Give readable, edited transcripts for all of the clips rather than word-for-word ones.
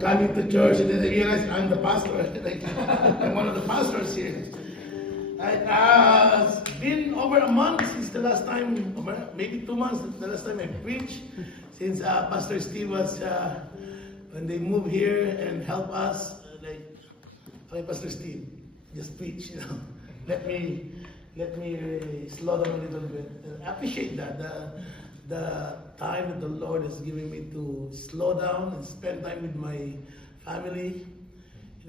coming to church, and then I realized I'm the pastor. Like, I'm one of the pastors here. It's been over a month since the last time, maybe 2 months since the last time I preached. Since Pastor Steve was, when they moved here and helped us, okay, Pastor Steve, just preach, Let me slow down a little bit. I appreciate that. The time that the Lord is giving me to slow down and spend time with my family.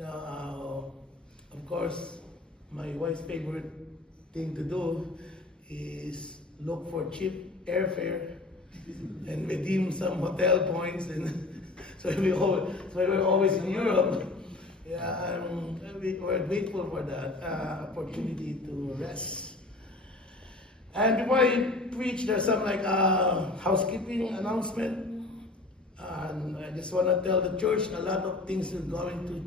Of course, my wife's favorite thing to do is look for cheap airfare and redeem some hotel points. And so we're always in Europe. Yeah, we're grateful for that opportunity to rest. And before I preach, there's some housekeeping announcement. And I just want to tell the church a lot of things are going to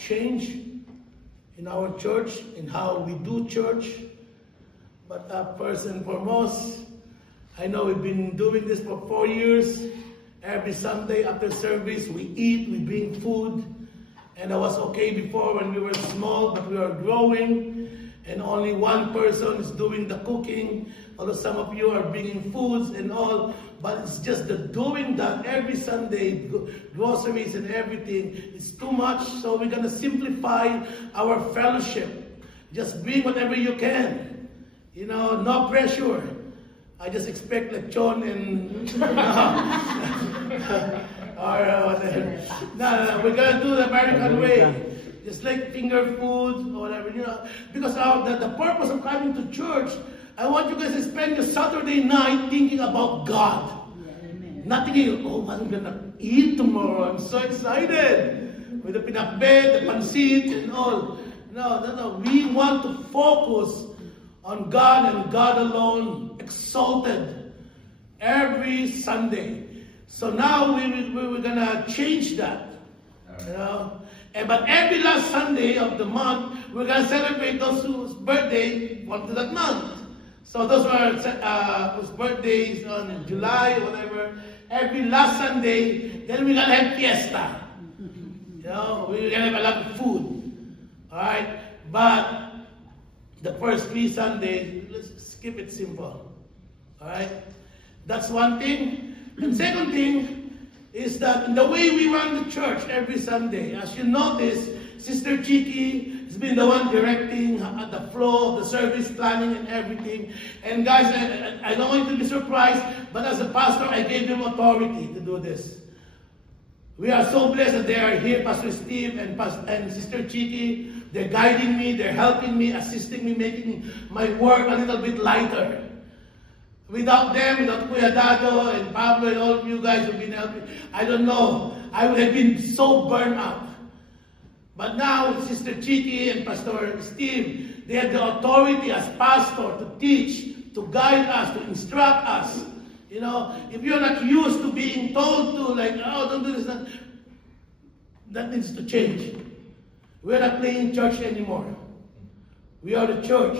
change in our church, in how we do church. But first and foremost, I know we've been doing this for 4 years. Every Sunday after service, we eat, we bring food. And that was okay before when we were small, but we are growing. And only one person is doing the cooking. Although some of you are bringing foods and all. But it's just the doing that every Sunday, groceries and everything. It's too much. So we're going to simplify our fellowship. Just bring whatever you can. No pressure. I just expect lechon and or whatever. No, we're gonna do the American way, just like finger foods or whatever, Because the purpose of coming to church, I want you guys to spend your Saturday night thinking about God. Yeah, not thinking, what I'm gonna eat tomorrow. I'm so excited with the pinakbet, the pancit, and all. No. We want to focus on God and God alone, exalted every Sunday. So now we're gonna change that, But every last Sunday of the month, we're gonna celebrate those whose birthday want to that month. So those are whose birthdays on July or whatever. Every last Sunday, then we're gonna have fiesta. We're gonna have a lot of food. All right, but the first 3 Sundays, let's keep it simple. All right, that's one thing. And second thing is that in the way we run the church every Sunday, as you notice, Sister Chiki has been the one directing the flow of the service, planning and everything. And guys, I don't want you to be surprised, but as a pastor, I gave them authority to do this. We are so blessed that they are here, Pastor Steve and Sister Chiki. They're guiding me, they're helping me, assisting me, making my work a little bit lighter. Without them, without Kuya Dado and Pablo and all of you guys who've been helping, I don't know. I would have been so burned out. But now, Sister Chiki and Pastor Steve, they have the authority as pastor to teach, to guide us, to instruct us. If you're not used to being told to, don't do this, that needs to change. We're not playing church anymore. We are the church.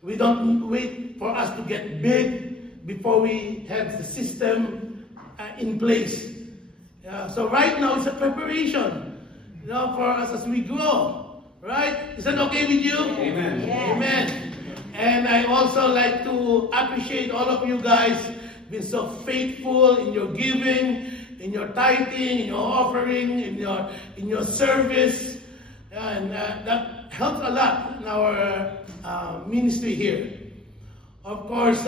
We don't wait for us to get big before we have the system in place. So right now it's a preparation, for us as we grow. Right? Is that okay with you? Amen. Yeah. Amen. And I also like to appreciate all of you guys been so faithful in your giving, in your tithing, in your offering, in your service, and that helps a lot in our ministry here. Of course,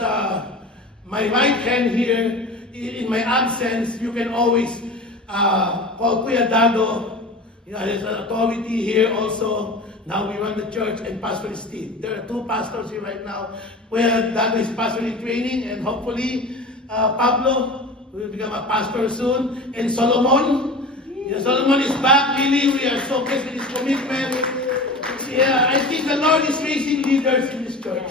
my right hand here, in my absence, you can always call Kuya Dado. There's an authority here also. Now we run the church, and Pastor Steve. There are 2 pastors here right now. Kuya Dado is pastor in training, and hopefully Pablo will become a pastor soon. And Solomon. Solomon is back, really. We are so blessed with his commitment. I think the Lord is raising leaders in this church.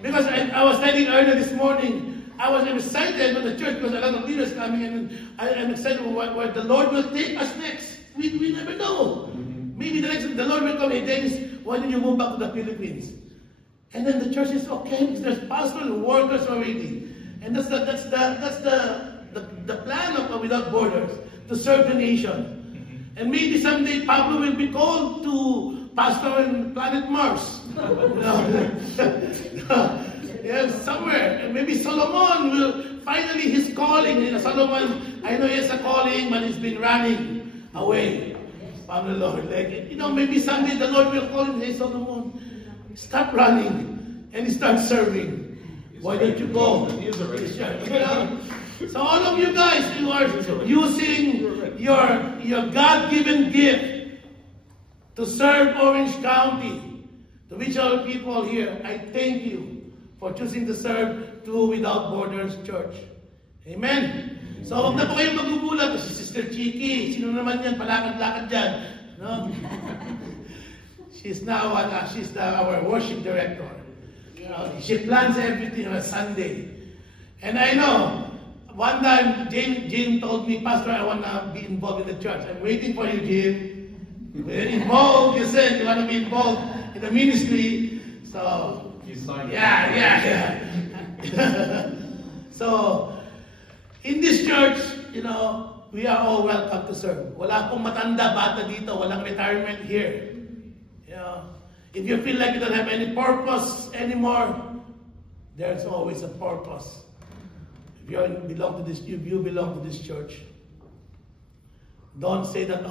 Because I was telling earlier this morning, I was excited with the church because a lot of leaders coming, and I'm excited where the Lord will take us next. We never know. Maybe the Lord will come, hey Dennis, why don't you move back to the Philippines? And then the church is okay, because there's pastors and workers already. And that's the plan of Without Borders. to serve the nation. And maybe someday Pablo will be called to pastor on planet Mars. Yes, somewhere. And maybe Solomon will finally his calling. Solomon, I know he has a calling, but he's been running away from the Lord. Like, maybe someday the Lord will call him, hey Solomon, stop running and start serving. Why don't you go? So all of you guys who are using your God-given gift to serve Orange County, to which all people here, I thank you for choosing to serve True Without Borders Church. Amen. So huwag na po kayong magugulat. Si Sister Chiki, sino naman yan? Palakad-lakad dyan. No? She's now our worship director. She plans everything on a Sunday. And I know, one time, Jim told me, Pastor, I want to be involved in the church. I'm waiting for you, Jim. You're involved, you said you want to be involved in the ministry. So, yeah. So, in this church, we are all welcome to serve. Wala pong matanda, bata dito. Walang retirement here. If you feel like you don't have any purpose anymore, there's always a purpose. If you belong to this church, don't say that,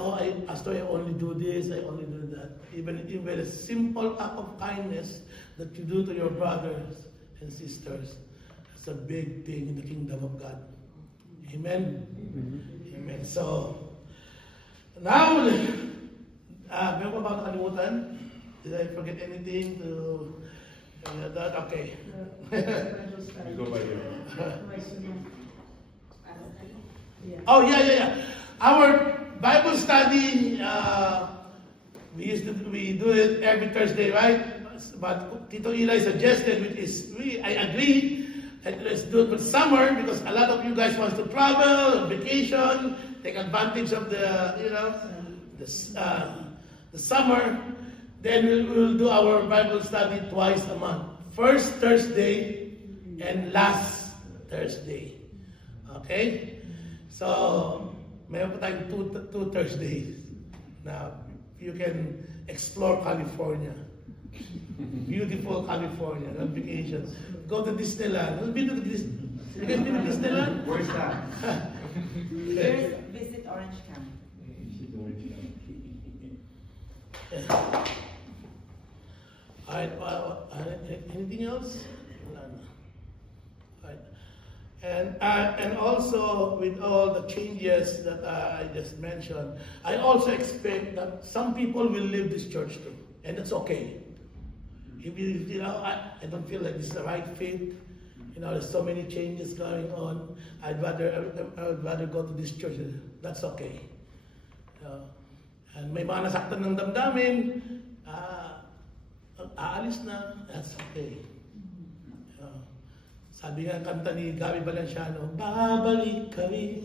Pastor, I only do this, I only do that. Even a simple act of kindness that you do to your brothers and sisters, that's a big thing in the kingdom of God. Amen? Amen. So, now, meron pa ba nakalimutan? Did I forget anything to that? Okay. You go by here. Oh, yeah. Our Bible study, we do it every Thursday, right? But Tito Eli suggested, I agree, that let's do it for summer because a lot of you guys want to travel, vacation, take advantage of the summer. Then we'll do our Bible study twice a month. First Thursday and last Thursday. Okay? So, mayroon pa tayong two Thursdays. Now, you can explore California. Beautiful California on vacation. Go to Disneyland. Have you been to Disneyland? Where's that? Visit Orange County. Anything else? And also with all the changes that I just mentioned, I also expect that some people will leave this church too, and it's okay. If I don't feel like this is the right fit. There's so many changes going on. I would rather go to this church. That's okay. And may mga nasaktan ng damdamin, aalis na, that's okay. Sabi nga kanta ni Gabi Valenciano, babalik kami.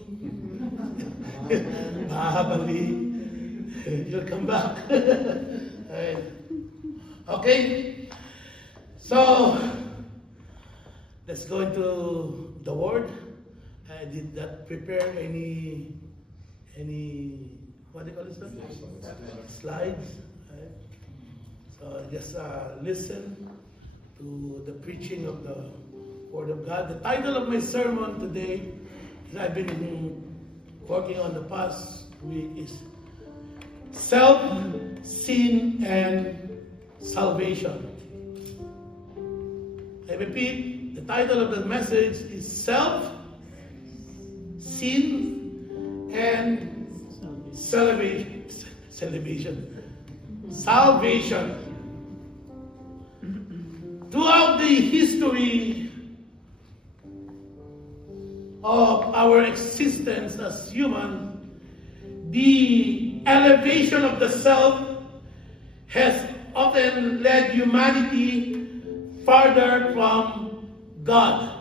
Babalik. You'll come back. Okay. So, let's go into the Word. I did not prepare any what do you call this? Slides. Right? So just listen to the preaching of the Word of God. The title of my sermon today, that I've been working on the past week, is Self, Sin, and Salvation. I repeat, the title of the message is Self, Sin, and Salvation. Throughout the history of our existence as human, the elevation of the self has often led humanity farther from God.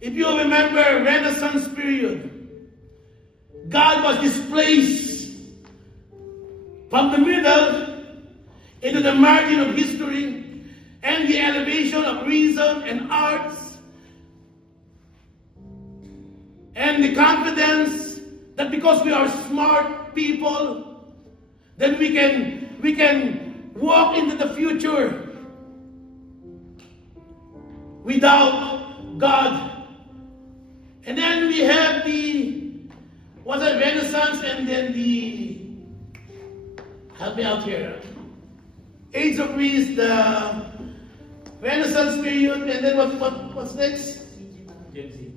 If you remember Renaissance period, God was displaced from the middle into the margin of history, and the elevation of reason and arts and the confidence that because we are smart people, then we can walk into the future without God. And then we have the Renaissance, and then the, help me out here, Age of Reason, the Renaissance period, and then what's next? Gen Z.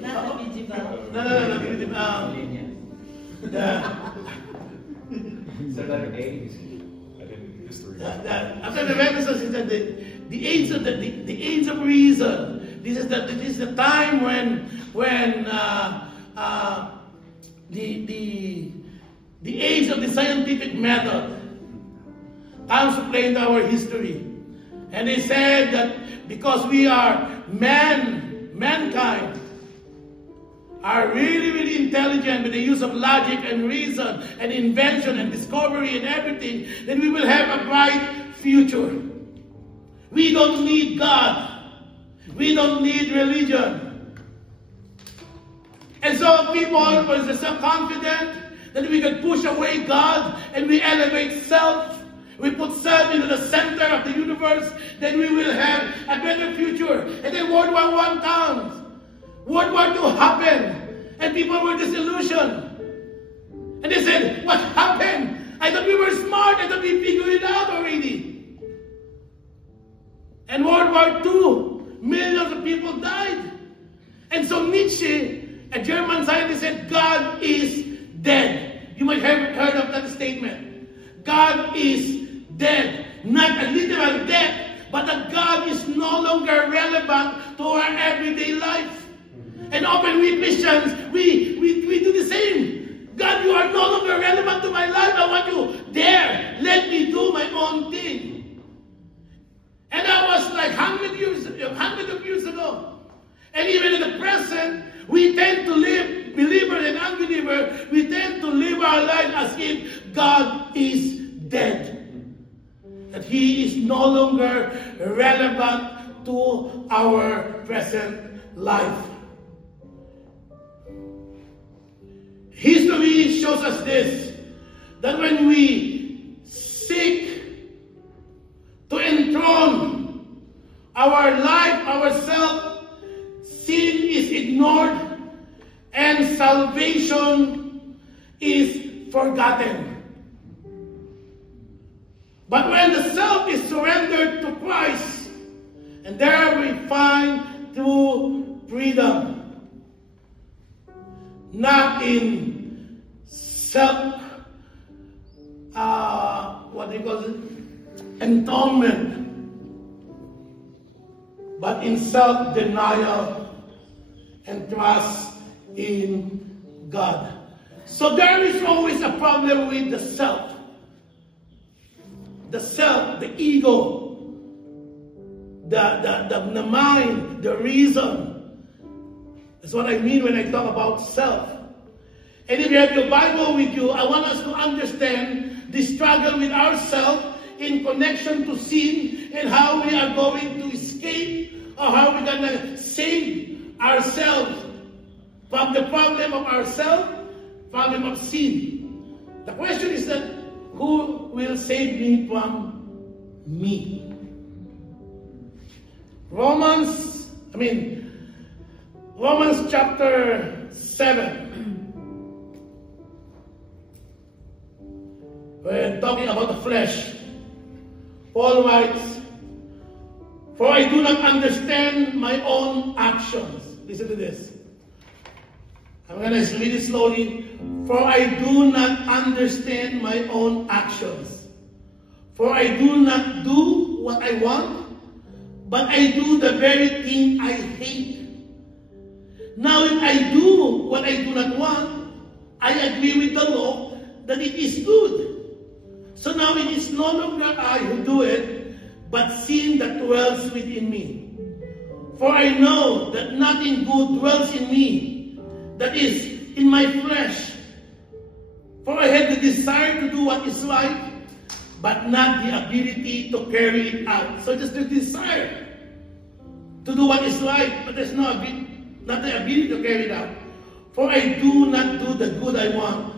No. After the Renaissance, is that the age of reason. This is the time when the age of the scientific method comes to play into our history. And they said that because we are mankind are really, really intelligent with the use of logic and reason and invention and discovery and everything, then we will have a bright future. We don't need God. We don't need religion. And so people are so confident that we can push away God and we elevate self. We put self into the center of the universe, then we will have a better future. And then World War I comes. World War II happened. And people were disillusioned. And they said, what happened? I thought we were smart. I thought we figured it out already. And World War II, millions of people died. And so Nietzsche, a German scientist, said, God is dead. You might have heard of that statement. God is dead. Not a literal death, but that God is no longer relevant to our everyday life. And often we Christians, we do the same. God, you are no longer relevant to my life. I want you there. Let me do my own thing. And that was like hundreds of years ago. And even in the present, we tend to live, believer and unbeliever, we tend to live our life as if God is dead. That He is no longer relevant to our present life. History shows us this, that when we seek to enthrone our life, ourselves, sin is ignored and salvation is forgotten. But when the self is surrendered to Christ, and there we find true freedom. Not in self, enthronement, but in self-denial and trust in God. So there is always a problem with the self. The self, the ego, the mind, the reason. That's what I mean when I talk about self. And if you have your Bible with you, I want us to understand the struggle with ourselves in connection to sin and how we are going to escape or how we're going to save ourselves from the problem of ourselves, problem of sin. The question is that, who will save me from me? Romans chapter 7. When talking about the flesh, Paul writes, "For I do not understand my own actions." Listen to this. I'm going to read it slowly. "For I do not understand my own actions. For I do not do what I want, but I do the very thing I hate. Now if I do what I do not want, I agree with the law that it is good. So now it is no longer I who do it, but sin that dwells within me. For I know that nothing good dwells in me, that is, in my flesh. For I have the desire to do what is right, but not the ability to carry it out." So just the desire to do what is right, but there's not the ability to carry it out. For I do not do the good I want,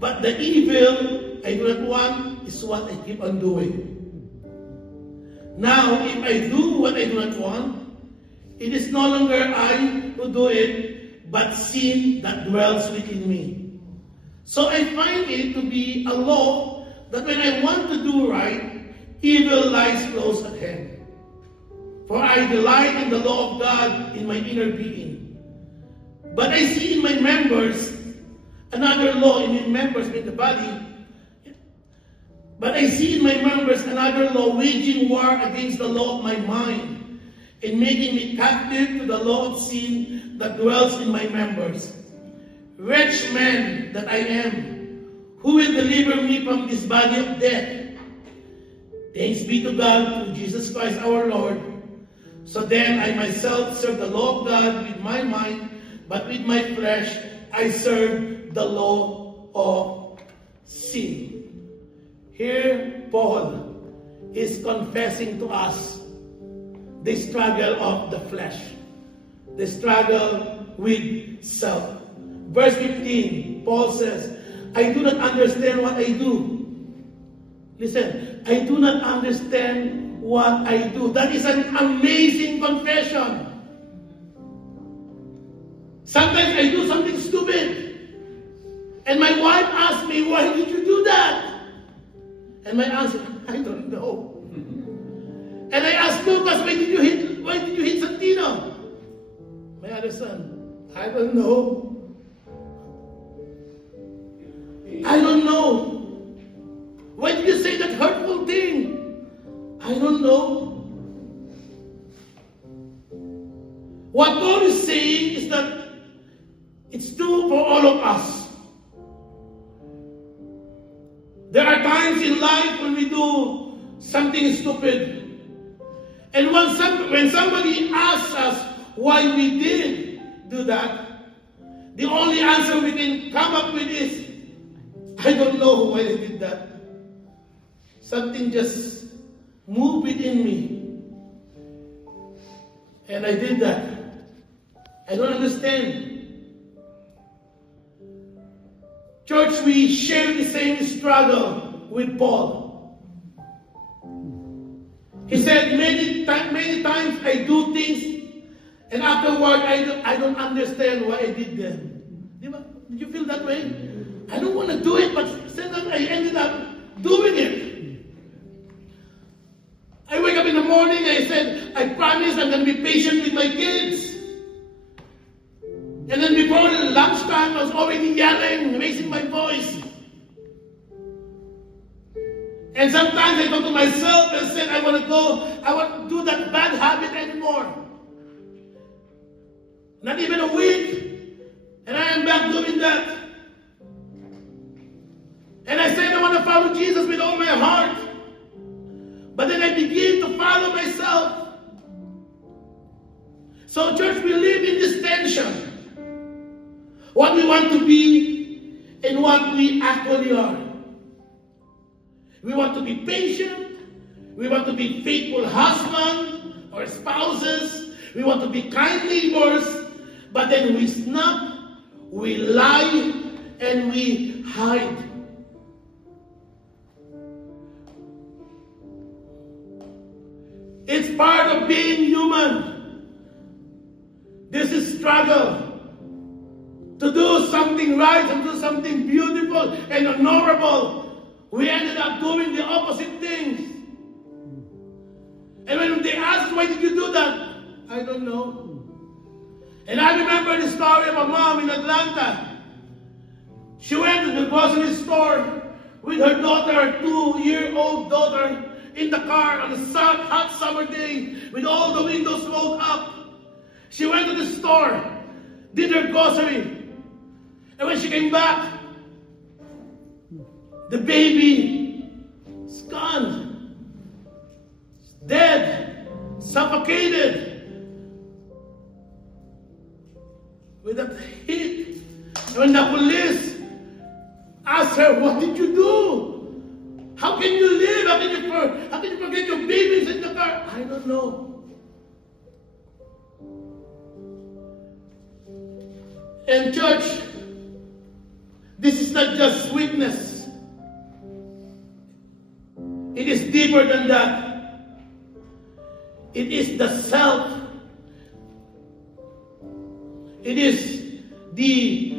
but the evil I do not want is what I keep on doing. Now, if I do what I do not want, it is no longer I who do it, but sin that dwells within me. So I find it to be a law that when I want to do right, evil lies close at hand. For I delight in the law of God in my inner being. But I see in my members another law, in members in the body. But I see in my members another law waging war against the law of my mind and making me captive to the law of sin that dwells in my members. Wretched man that I am, who will deliver me from this body of death? Thanks be to God through Jesus Christ our Lord. So then I myself serve the law of God with my mind, but with my flesh I serve the law of sin. Here Paul is confessing to us the struggle of the flesh, the struggle with self. Verse 15, Paul says, I do not understand what I do. Listen, I do not understand what I do. That is an amazing confession. Sometimes I do something stupid. And my wife asks me, why did you do that? And my answer, I don't know. And I asked Lucas, why did you hit Santino? My other son, I don't know. I don't know. Why did you say that hurtful thing? I don't know. What God is saying is that it's true for all of us. There are times in life when we do something stupid. And when somebody asks us why we did do that, the only answer we can come up with is, I don't know why I did that. Something just moved within me. And I did that. I don't understand. Church, we share the same struggle with Paul. He said, many times I do things, and afterward I don't understand why I did them. Did you feel that way? I don't want to do it, but suddenly I ended up doing it. I wake up in the morning, I said, I promise I'm going to be patient with my kids. And then before the lunchtime, I was already yelling, raising my voice. And sometimes I go to myself and said, I want to do that bad habit anymore. Not even a week, and I am back doing that. And I said, I want to follow Jesus with all my heart. But then I begin to follow myself. So church, we live in this tension. What we want to be and what we actually are. We want to be patient. We want to be faithful husbands or spouses. We want to be kind neighbors. But then we snap, we lie, and we hide. It's part of being human. This is struggle. To do something right and do something beautiful and honorable, we ended up doing the opposite things. And when they ask, why did you do that? I don't know. And I remember the story of a mom in Atlanta. She went to the grocery store with her daughter, her 2-year-old daughter, in the car on a hot summer day with all the windows rolled up. She went to the store, did her grocery. And when she came back, the baby is gone, dead, suffocated, with a hit. And when the police asked her, what did you do? How can you live? How can you forget your babies in the car? I don't know. And church, this is not just sweetness. It is deeper than that. It is the self. It is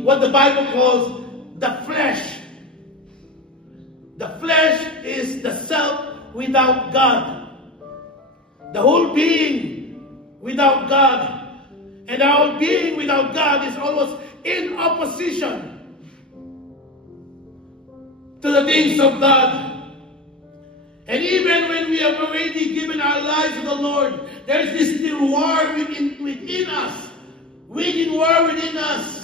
what the Bible calls the flesh. The flesh is the self without God. The whole being without God. And our being without God is almost in opposition to the things of God. And even when we have already given our lives to the Lord, there is this still war within us. Waging war within us.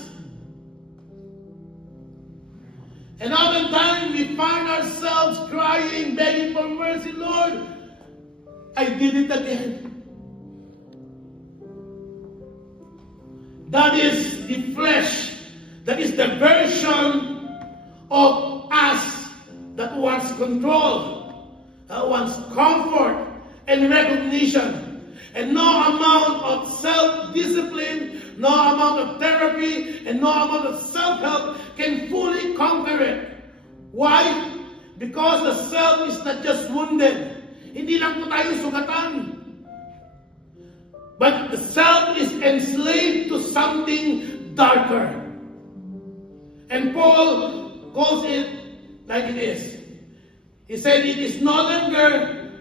And oftentimes we find ourselves crying, begging for mercy. Lord, I did it again. That is the flesh. That is the version of us that wants control. That wants comfort and recognition. And no amount of self-discipline, no amount of therapy, and no amount of self-help can fully conquer it. Why? Because the self is not just wounded. Hindi lang po tayo sugatan. But the self is enslaved to something darker. And Paul calls it like it is. He said, it is no longer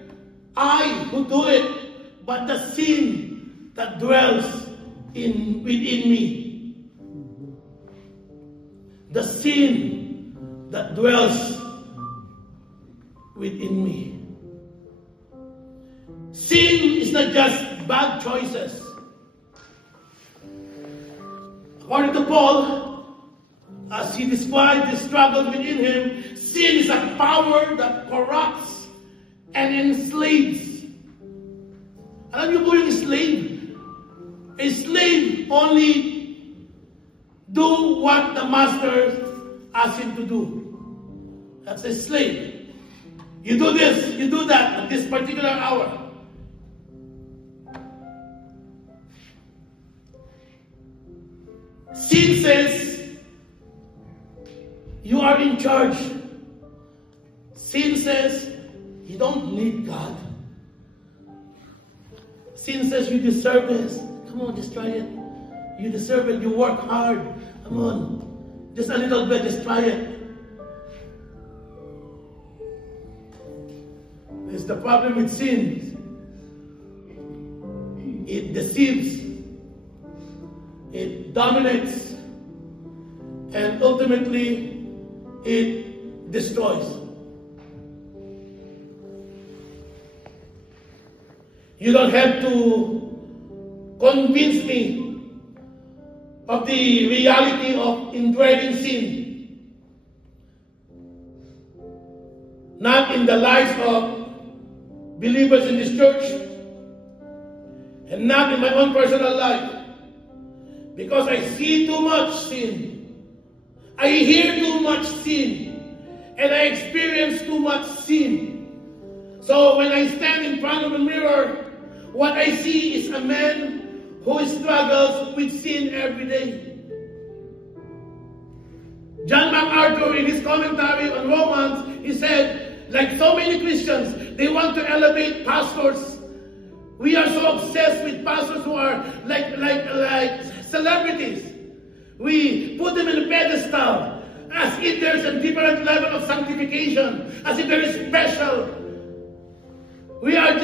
I who do it, but the sin that dwells within me. The sin that dwells within me. Sin is not just bad choices. According to Paul, as he described the struggle within him, sin is a power that corrupts and enslaves. Alam niyo po yung slave? A slave only do what the master asks him to do. That's a slave. You do this, you do that at this particular hour. Sin says, you are in charge. Sin says, you don't need God. Sin says, you deserve this. Come on, just try it. You deserve it. You work hard. Come on. Just a little bit, just try it. It's the problem with sin. It deceives. It dominates. And ultimately, it destroys. You don't have to convince me of the reality of indwelling sin. Not in the lives of believers in this church, and not in my own personal life. Because I see too much sin. I hear too much sin. And I experience too much sin. So when I stand in front of a mirror, what I see is a man who struggles with sin every day. John MacArthur, in his commentary on Romans, he said, like so many Christians, they want to elevate pastors. We are so obsessed with pastors who are like celebrities. We put them in a pedestal as if there's a different level of sanctification, as if there is special. We are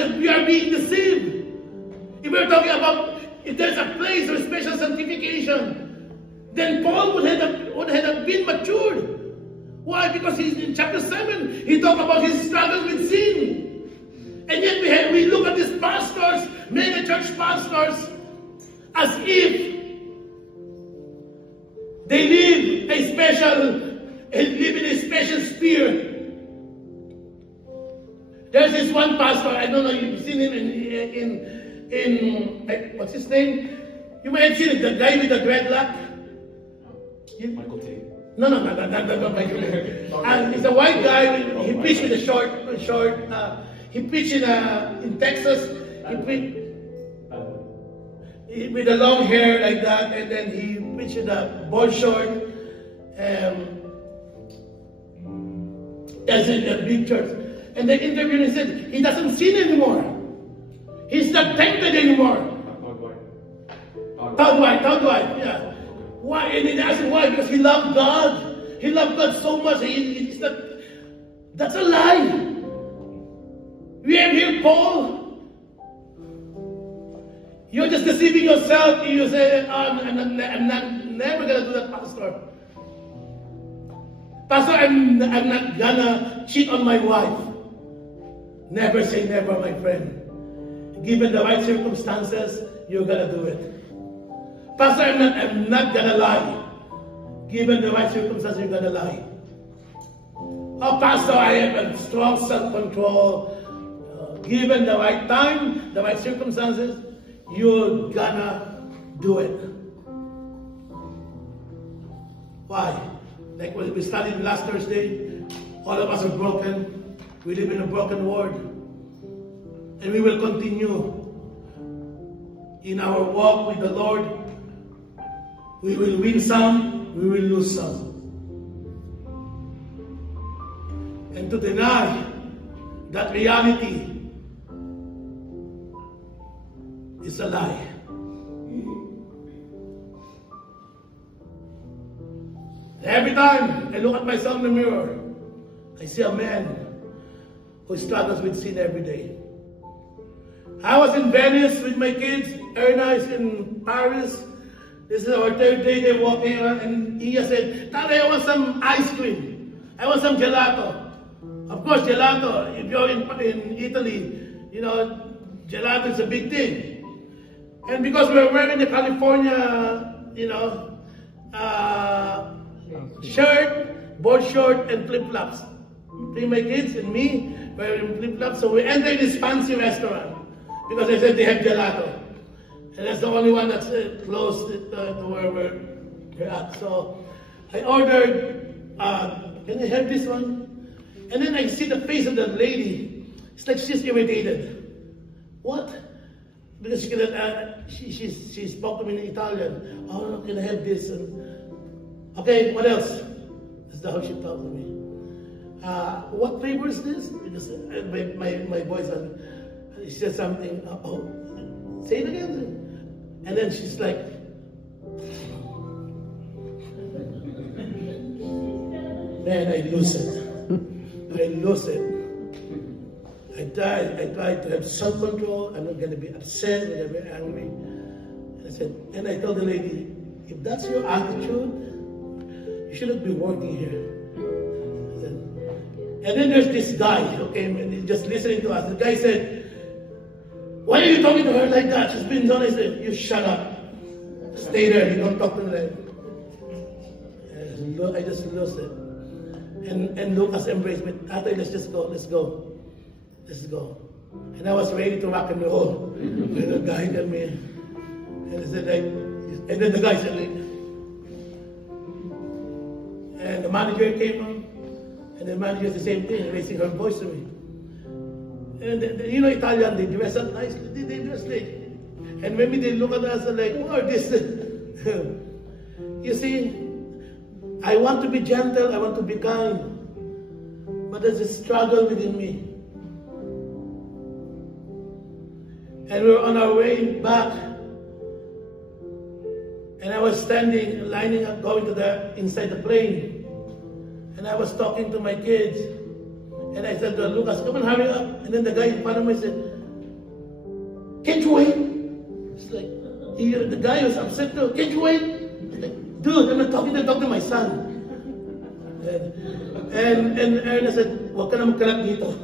being deceived. If we're talking about if there's a place of special sanctification, then Paul would have been matured. Why? Because in chapter 7, he talked about his struggles with sin. And yet we look at these pastors, mega church pastors, as if they live in a special sphere. There's this one pastor, I don't know if you've seen him in what's his name? You might have seen it, the guy with the dreadlock. Michael Tate. No, not Michael Tate. And he's a white guy. He preached with a short. He preached in Texas. He preached with the long hair like that, and then he preached in a board short, as in a big church. And they interviewed and said, he doesn't sin anymore. He's not tempted anymore. Todd White, yeah. Why? And they asked him why? Because he loved God. He loved God so much. It's not, that's a lie. We have here Paul. You're just deceiving yourself. You say, I'm never going to do that, Pastor. Pastor, I'm not gonna cheat on my wife. Never say never, my friend. Given the right circumstances, you're gonna do it. Pastor, I'm not gonna lie. Given the right circumstances, you're gonna lie. Oh, Pastor, I have a strong self-control. Given the right time, the right circumstances, you're gonna do it. Why? Like what we studied last Thursday, all of us are broken. We live in a broken world. And we will continue in our walk with the Lord. We will win some, we will lose some. And to deny that reality is a lie. Every time I look at myself in the mirror, I see a man who struggles with sin every day. I was in Venice with my kids. Erna is in Paris. This is our third day they're walking around, and Iya said, Tata, I want some ice cream. I want some gelato. Of course, gelato, if you're in Italy, you know, gelato is a big thing. And because we're wearing the California, you know, shirt, board short, and flip-flops. My kids and me wearing flip-flops. So we entered this fancy restaurant because they said they have gelato. And that's the only one that's close to where we're at. So I ordered, can I have this one? And then I see the face of the lady. It's like she's irritated. What? Because she spoke to me in Italian. Oh, no, can I have this? And, okay, what else? That's how she talked to me. What flavor is this? Because my voice, she said something. Say it again. And then she's like, man, I lose it. I lose it. I try to have self-control. I'm not going to be upset. I'm not going to be angry. And I said, and I told the lady, if that's your attitude, you shouldn't be working here. I said, and then there's this guy who came and just listening to us. The guy said, why are you talking to her like that? She's been done. I said, you shut up. Stay there. You don't talk to her. I just lost it. And Lucas embraced me. Ate, let's just go. Let's go. Let's go. And I was ready to rock and roll. And the guy told me. And I said, and then the guy said, and the manager came on. And the manager did the same thing, raising her voice to me. And you know, Italian, they dress up nicely. They dress like. And maybe they look at us and like, oh, this. You see, I want to be gentle, I want to be kind. But there's a struggle within me. And we were on our way back. And I was standing, lining up, going to inside the plane. And I was talking to my kids. And I said to Lucas, come on, hurry up. And then the guy in front of me said, can't you wait? It's like, the guy was upset too. Can't you wait? Like, dude, I'm not talking to my son. And I said, wag ka na magkalat dito.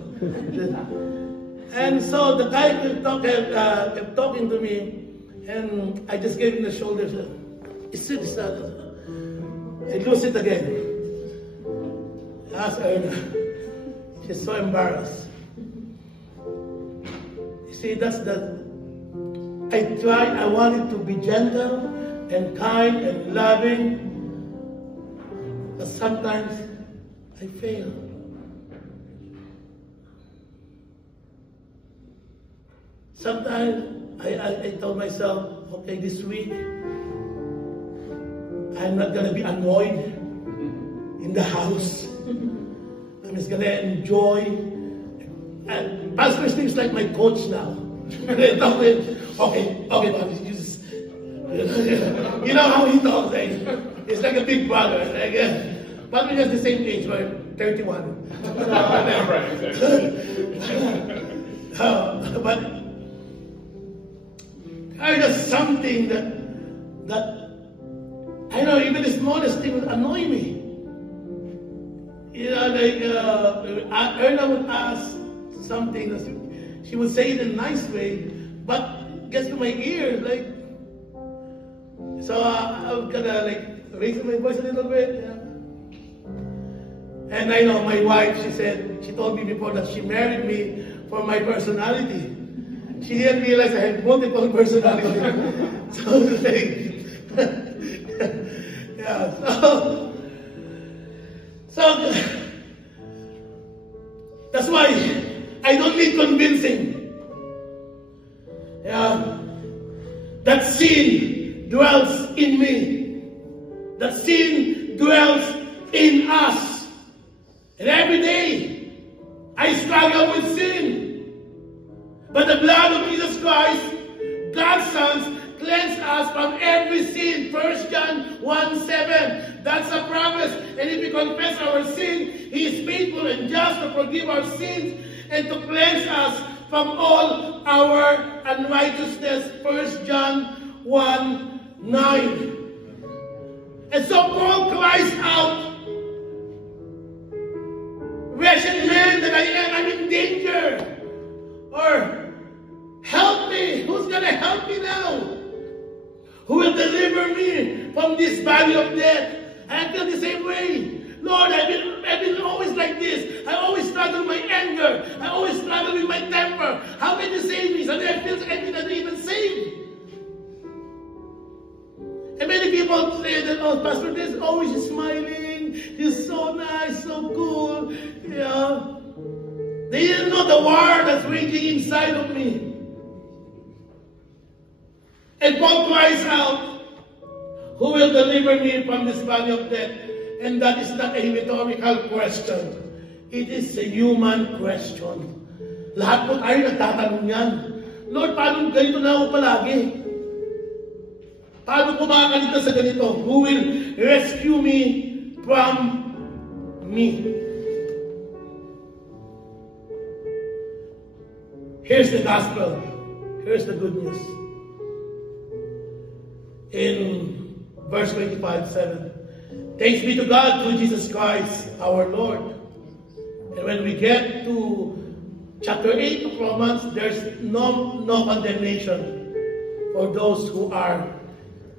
And so the guy kept talking to me. And I just gave him the shoulder. Said, I lose it again. I asked her. She's so embarrassed. You see, I wanted to be gentle and kind and loving, but sometimes I fail. Sometimes I told myself, okay, this week, I'm not gonna be annoyed in the house. I'm just gonna enjoy. And Pastor Steve is like my coach now. Okay, Bobby, you just, you know how he talks, eh? It's like a big brother. Like, but we're just the same age, we're 31. But I just something that I know even the smallest thing would annoy me. You know, like Erna would ask something, she would say it in a nice way, but gets to my ears, like. So I'm gonna like raise my voice a little bit. You know? And I know my wife. She told me before that she married me for my personality. She didn't realize I had multiple personalities. So like, yeah. So that's why I don't need convincing. Yeah. That sin dwells in me. That sin dwells in us. And every day I struggle with sin. But the blood of Jesus Christ, God's Son, cleanse us from every sin. 1 John 1:7. That's a promise. And if we confess our sin, He is faithful and just to forgive our sins and to cleanse us from all our unrighteousness. 1 John 1:9. And so Paul cries out, "Wretched man that I am, I'm in danger." Or, "Help me." Who's going to help me now? Who will deliver me from this valley of death? I feel the same way. Lord, I've been always like this. I always struggle with my anger. I always struggle with my temper. How can you save me? Sometimes I feel I didn't even save. And many people say that, "Oh, Pastor, this always smiling. He's so nice, so cool." Yeah. They didn't know the war that's raging inside of me. And Paul cries out, "Who will deliver me from this valley of death?" And that is not a rhetorical question. It is a human question. Lahat po tayo nagtatanong yan. Lord, paano ganito na ako palagi? Paano ko makakaligtas sa ganito? Who will rescue me from me? Here's the gospel. Here's the good news. In verse 25:7, thanks be to God through Jesus Christ our Lord. And when we get to chapter 8 of Romans, there's no condemnation for those who are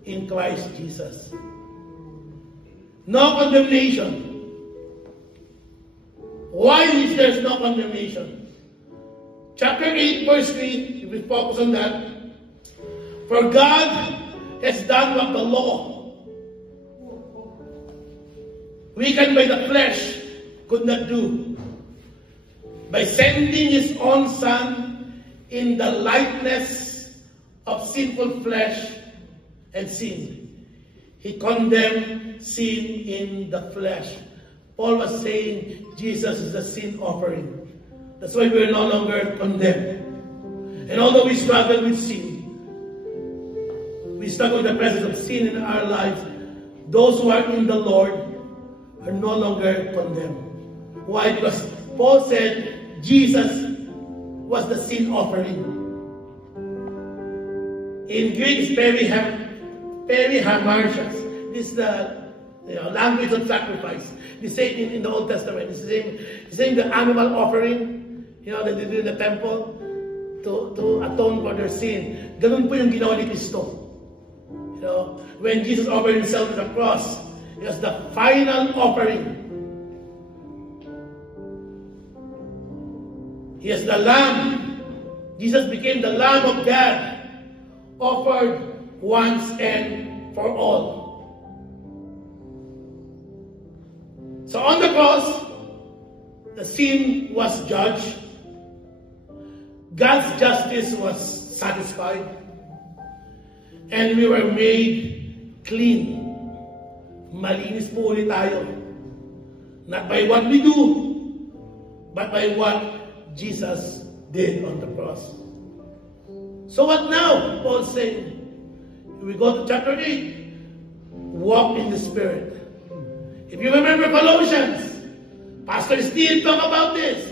in Christ Jesus. No condemnation. Why is there no condemnation? Chapter 8, verse 3, if we focus on that. For God has done what the law, weakened by the flesh, could not do. By sending His own Son in the likeness of sinful flesh and sin, He condemned sin in the flesh. Paul was saying Jesus is the sin offering. That's why we're no longer condemned. And although we struggle with sin, we struggle with the presence of sin in our lives, those who are in the Lord are no longer condemned. Why? Because Paul said Jesus was the sin offering. In Greek, it's perihamartias. This is the language of sacrifice. The same in the Old Testament. It's the same the animal offering, that they do in the temple to atone for their sin. Ganun po yung ginawa ni Cristo. When Jesus offered Himself to the cross, it was the final offering. He is the Lamb. Jesus became the Lamb of God, offered once and for all. So on the cross, the sin was judged. God's justice was satisfied. And we were made clean. malinis po ulit tayo. Not by what we do, but by what Jesus did on the cross. So what now? Paul's saying, we go to chapter 8, walk in the Spirit. If you remember Colossians, Pastor Steve talked about this.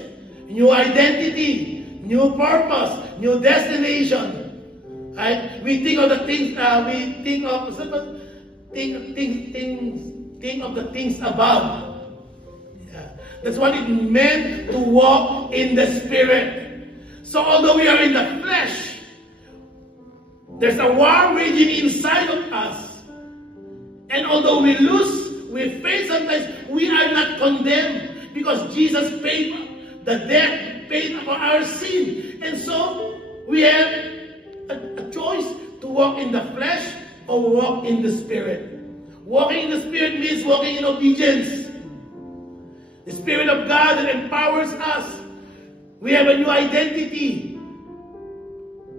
New identity, new purpose, new destination. Right? We think of the things, think of the things above. That's what it meant to walk in the Spirit. So although we are in the flesh, there's a war raging inside of us. And although we lose with faith, sometimes we are not condemned because Jesus paid the debt, paid for our sin. And so we have a choice to walk in the flesh or walk in the Spirit. Walking in the Spirit means walking in obedience. The Spirit of God that empowers us. We have a new identity.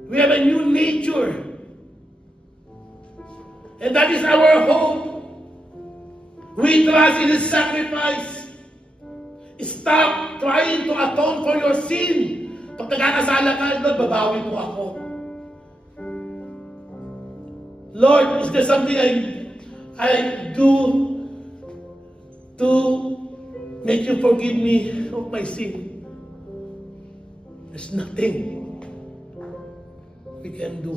We have a new nature. And that is our hope. We trust in His sacrifice. Stop trying to atone for your sin. Pag nagkakasala ka, Lord, babawi mo ako. Lord, is there something I do to make you forgive me of my sin? There's nothing we can do.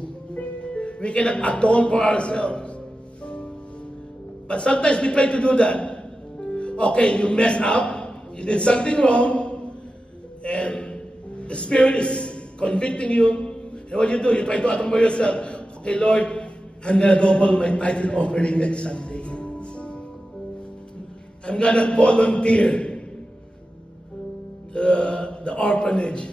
We cannot atone for ourselves. But sometimes we try to do that. Okay, you messed up. You did something wrong. And the Spirit is convicting you. And what you do? You try to atone for yourself. Okay, Lord, I'm going to double my title offering next Sunday. I'm going to volunteer the orphanage.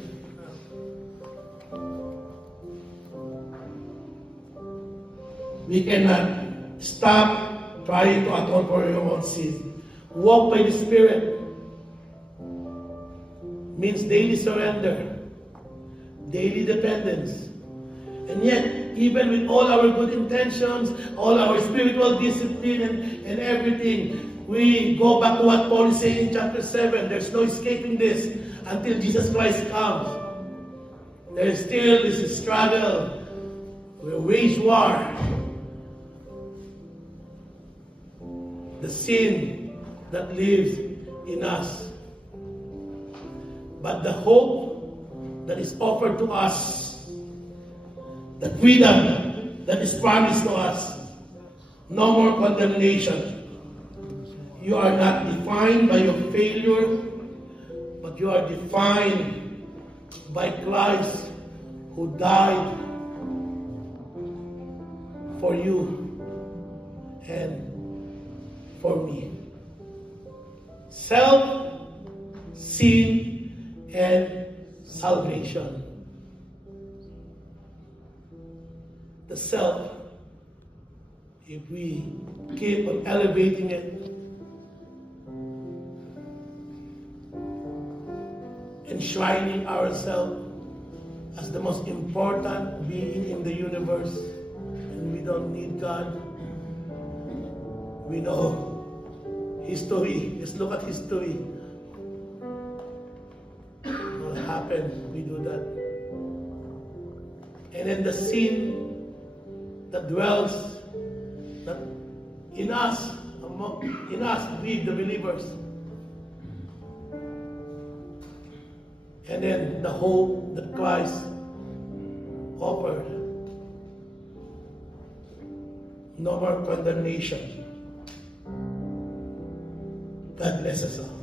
We cannot stop trying to atone for your own sin. Walk by the Spirit means daily surrender, daily dependence. And yet, even with all our good intentions, all our spiritual discipline and everything, we go back to what Paul is saying in chapter 7. There's no escaping this until Jesus Christ comes. There is still this struggle. We wage war. The sin that lives in us. But the hope that is offered to us, the freedom that is promised to us, no more condemnation. You are not defined by your failure, but you are defined by Christ who died for you and for me. Self, sin, and salvation. The self, if we keep on elevating it, enshrining ourselves as the most important being in the universe, and we don't need God. We know history. Just look at history. What happened? We do that. And then the sin that dwells in us, we the believers. And then the hope that Christ offered. No more condemnation. God bless us all.